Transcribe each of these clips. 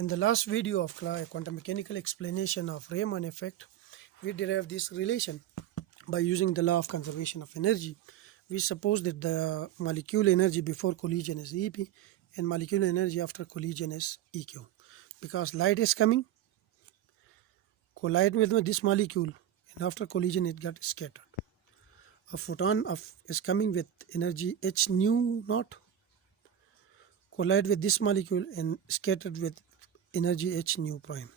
In the last video of quantum mechanical explanation of Raman effect, we derived this relation by using the law of conservation of energy. We suppose that the molecule energy before collision is EP and molecule energy after collision is EQ. Because light is coming, collide with this molecule, and after collision it got scattered. A photon is coming with energy h nu naught, collide with this molecule and scattered with energy h nu prime.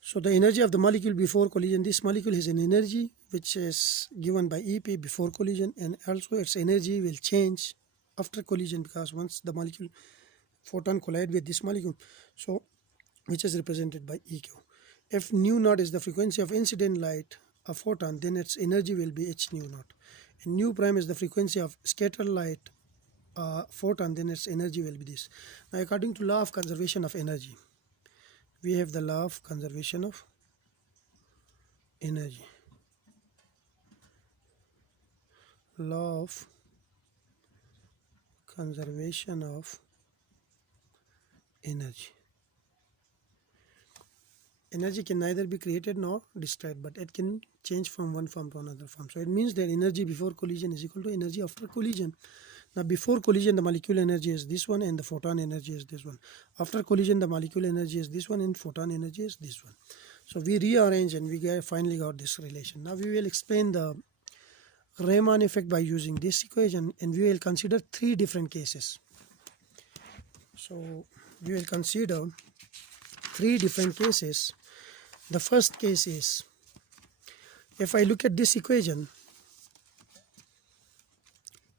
So the energy of the molecule before collision, this molecule has an energy which is given by EP before collision, and also its energy will change after collision, because once the molecule photon collide with this molecule, so which is represented by EQ. If nu naught is the frequency of incident light, a photon, then its energy will be h nu naught. And nu prime is the frequency of scattered light, photon, then its energy will be this. Now according to law of conservation of energy, we have the law of conservation of energy. Law of conservation of energy. Energy can neither be created nor destroyed, but it can change from one form to another form. So it means that energy before collision is equal to energy after collision. Now before collision the molecule energy is this one and the photon energy is this one. After collision the molecule energy is this one and photon energy is this one. So we rearrange and we finally got this relation. Now we will explain the Raman effect by using this equation, and we will consider three different cases. So we will consider three different cases. The first case is, if I look at this equation,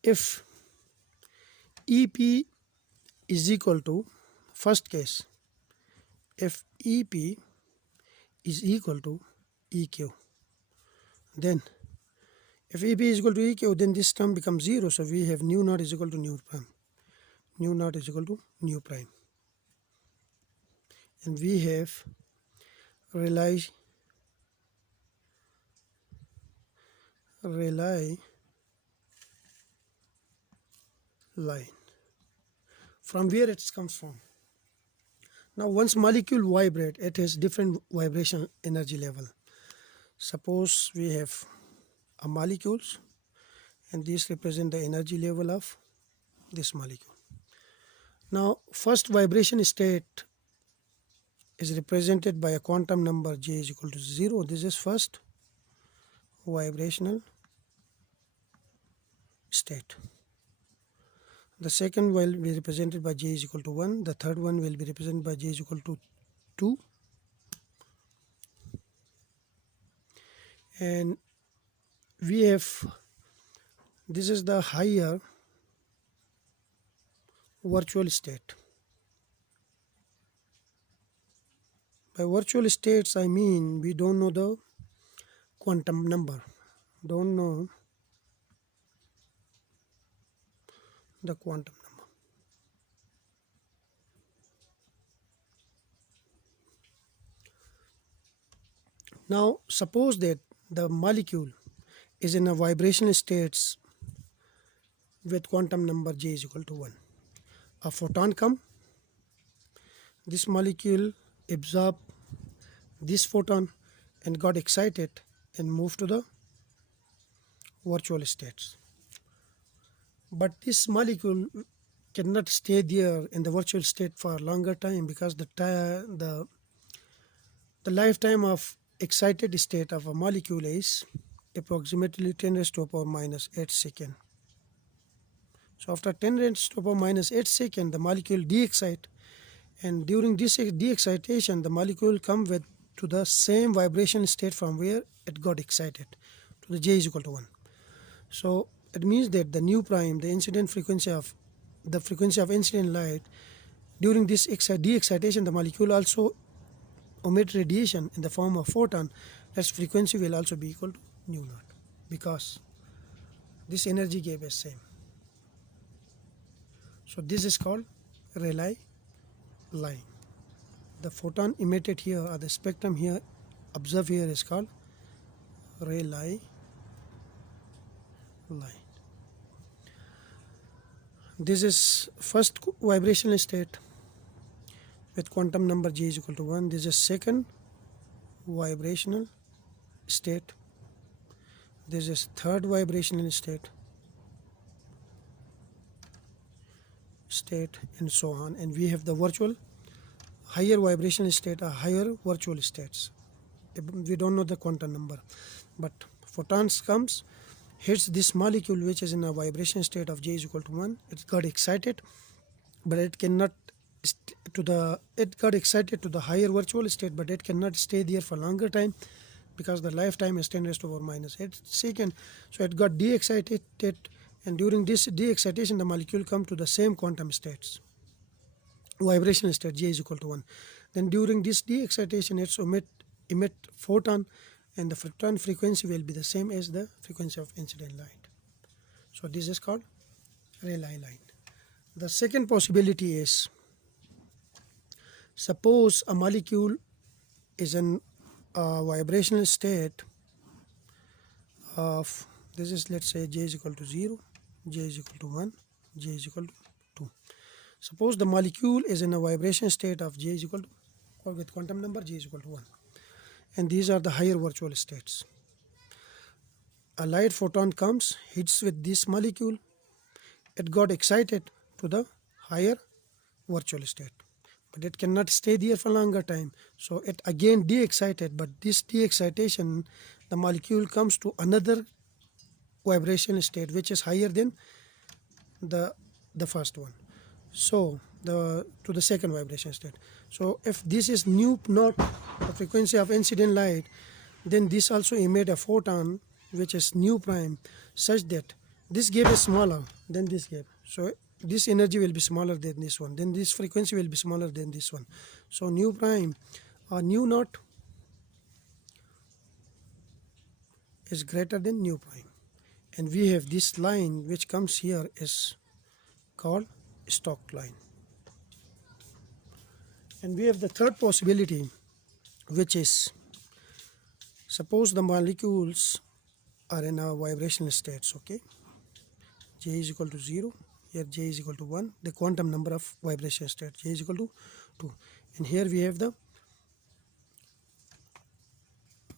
if EP is equal to, first case, if EP is equal to EQ, then if EP is equal to EQ, then this term becomes 0. So we have nu naught is equal to nu prime. Nu naught is equal to nu prime. And we have Rayleigh line. From where it comes from? Now once molecule vibrate, it has different vibration energy level. Suppose we have a molecules, and these represent the energy level of this molecule. Now first vibration state is represented by a quantum number j is equal to 0. This is first vibrational state. The second will be represented by j is equal to 1. The third one will be represented by j is equal to 2. And we have, this is the higher virtual state. By virtual states I mean we don't know the quantum number, don't know the quantum number. Now suppose that the molecule is in a vibrational states with quantum number j is equal to 1. A photon come, this molecule absorb this photon and got excited and moved to the virtual states. But this molecule cannot stay there in the virtual state for a longer time, because the lifetime of excited state of a molecule is approximately 10 raised to the power minus 8 seconds. So after 10 raised to the power minus 8 seconds, the molecule de-excite, and during this de-excitation the molecule come with to the same vibration state from where it got excited, to the j is equal to 1. So it means that the nu prime, the incident frequency of incident light, during this de-excitation the molecule also emit radiation in the form of photon. Its frequency will also be equal to nu naught, because this energy gave us same. So this is called Rayleigh line. The photon emitted here, or the spectrum here observed here, is called Rayleigh line. This is first vibrational state, with quantum number J is equal to 1. This is second vibrational state. This is third vibrational state, and so on. And we have the virtual higher vibrational state or higher virtual states. We don't know the quantum number, but photons comes, hits this molecule which is in a vibration state of J is equal to 1. It got excited, but it cannot it got excited to the higher virtual state, but it cannot stay there for longer time because the lifetime is 10 raised to power minus 8 second. So it got de-excited, and during this de-excitation the molecule come to the same quantum states, vibrational state J is equal to 1. Then during this de-excitation it's emit photon, and the photon frequency will be the same as the frequency of incident light. So this is called Rayleigh line. The second possibility is, suppose a molecule is in a vibrational state of, this is, let's say J is equal to 0, J is equal to 1, J is equal to 2. Suppose the molecule is in a vibration state of J is equal to, or with quantum number J is equal to 1, and these are the higher virtual states. A light photon comes, hits with this molecule, it got excited to the higher virtual state, but it cannot stay there for longer time, so it again de-excited, but this de-excitation the molecule comes to another vibration state which is higher than the first one, so to the second vibration state. So if this is nu naught, the frequency of incident light, then this also emit a photon which is nu prime, such that this gap is smaller than this gap, so this energy will be smaller than this one, then this frequency will be smaller than this one. So nu prime or nu naught is greater than nu prime, and we have this line which comes here is called Stokes line. And we have the third possibility, which is, suppose the molecules are in a vibrational states, okay, J is equal to 0, here J is equal to 1, the quantum number of vibration state J is equal to 2, and here we have the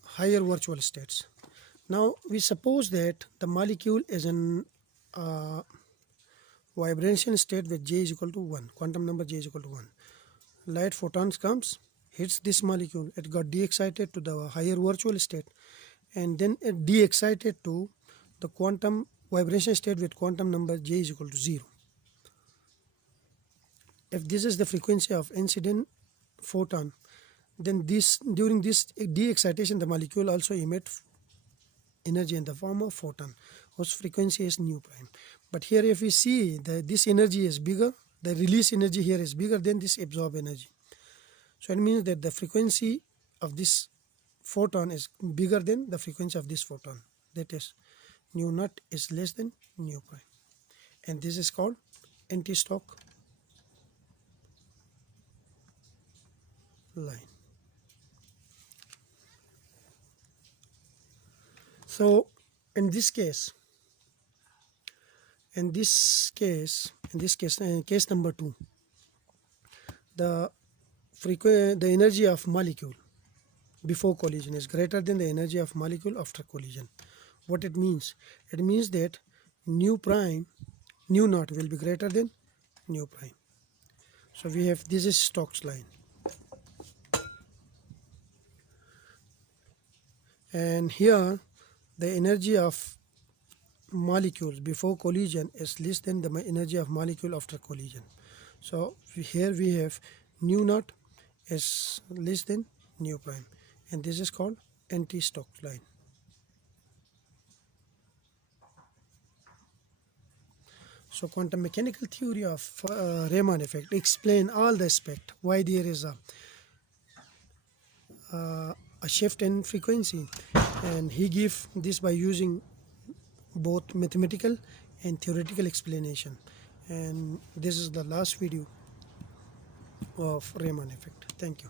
higher virtual states. Now we suppose that the molecule is in a vibration state with J is equal to 1, quantum number J is equal to 1. Light photons comes, hits this molecule, it got de-excited to the higher virtual state, and then it de-excited to the quantum vibration state with quantum number J is equal to 0. If this is the frequency of incident photon, then during this de-excitation the molecule also emit energy in the form of photon whose frequency is nu prime. But here if we see this energy is bigger, the release energy here is bigger than this absorbed energy, so it means that the frequency of this photon is bigger than the frequency of this photon, that is nu naught is less than nu prime, and this is called anti-Stokes line. So in case number 2, the energy of molecule before collision is greater than the energy of molecule after collision. What it means? It means that nu naught will be greater than nu prime. So we have, this is Stokes line, and here the energy of molecules before collision is less than the energy of molecule after collision. So here we have nu naught is less than nu prime, and this is called anti-Stokes line. So quantum mechanical theory of Raman effect explain all the aspect why there is a shift in frequency, and he give this by using both mathematical and theoretical explanation. And this is the last video of Raman effect. Thank you.